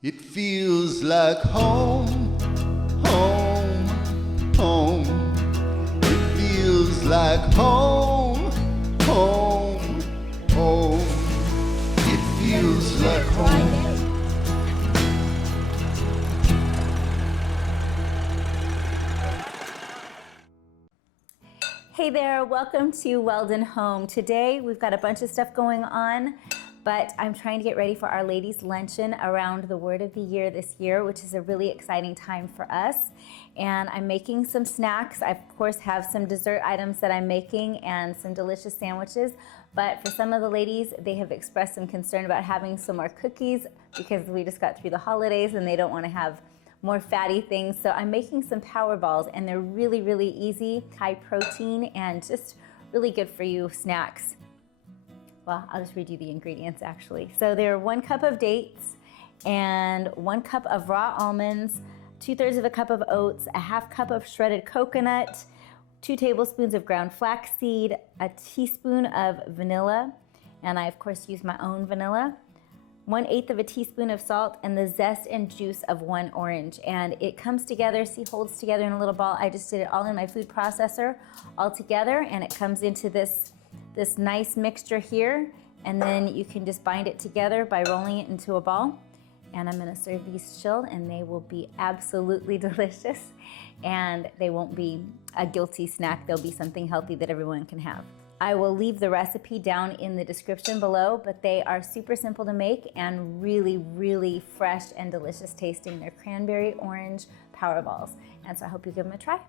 It feels like home, home, home. It feels like home, home, home. It feels like home. Hey there, welcome to Weldon Home. Today we've got a bunch of stuff going on, but I'm trying to get ready for our ladies' luncheon around the word of the year this year, which is a really exciting time for us. And I'm making some snacks. I, of course, have some dessert items that I'm making and some delicious sandwiches. But for some of the ladies, they have expressed some concern about having some more cookies because we just got through the holidays and they don't want to have more fatty things. So I'm making some Powerballs, and they're really, really easy, high protein, and just really good for you snacks. Well, I'll just read you the ingredients actually. So they're 1 cup of dates and 1 cup of raw almonds, 2/3 of a cup of oats, a 1/2 cup of shredded coconut, 2 tablespoons of ground flaxseed, a teaspoon of vanilla, and I of course use my own vanilla, 1/8 of a teaspoon of salt, and the zest and juice of 1 orange. And it comes together, see, holds together in a little ball. I just did it all in my food processor all together, and it comes into this nice mixture here. And then you can just bind it together by rolling it into a ball. And I'm gonna serve these chilled, and they will be absolutely delicious. And they won't be a guilty snack. They'll be something healthy that everyone can have. I will leave the recipe down in the description below, but they are super simple to make and really, really fresh and delicious tasting. They're cranberry orange Powerballs. And so I hope you give them a try.